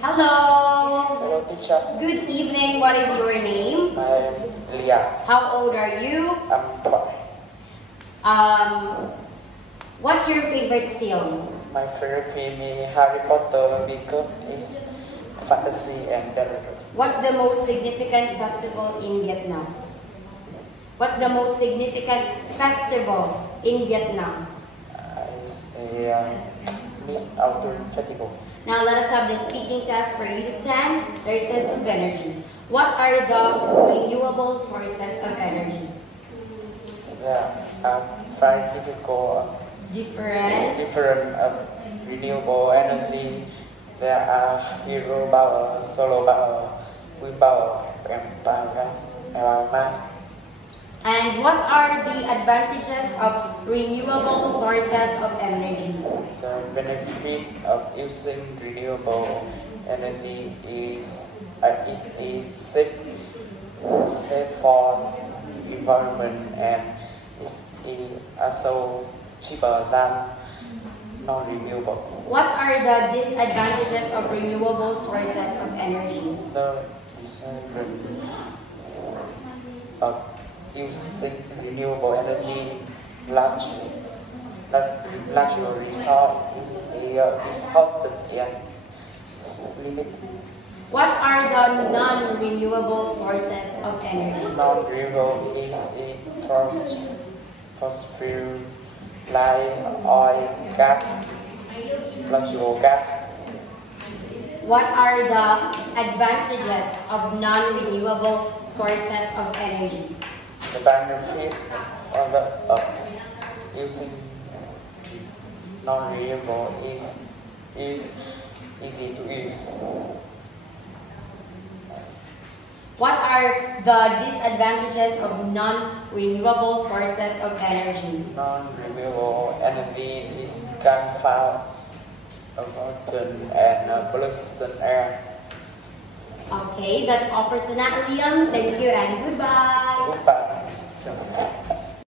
Hello. Hello, teacher. Good evening. What is your name? I'm Leah. How old are you? I'm 12. What's your favorite film? My favorite film is Harry Potter because it's fantasy and dangerous. What's the most significant festival in Vietnam? What's the most significant festival in Vietnam? It's a Mid-Autumn Festival. Now let us have the speaking test for Unit 10, sources of energy. What are the renewable sources of energy? There are very difficult, Different. renewable energy. There are hydropower, solar power, wind power, and biomass. And what are the advantages of renewable sources of energy? The benefit of using renewable energy is safe for environment and is also cheaper than non-renewable. What are the disadvantages of renewable sources of energy? The disadvantage of using renewable energy natural resource is hot and limited. What are the non-renewable sources of energy? Non-renewable is fossil like oil, gas, natural gas. What are the advantages of non-renewable sources of energy? The benefit of using non-renewable is easy to use. What are the disadvantages of non-renewable sources of energy? Non-renewable energy is gunfire, pollution, and pollution air. Okay, that's all for tonight, Liam. Thank you and goodbye. Goodbye.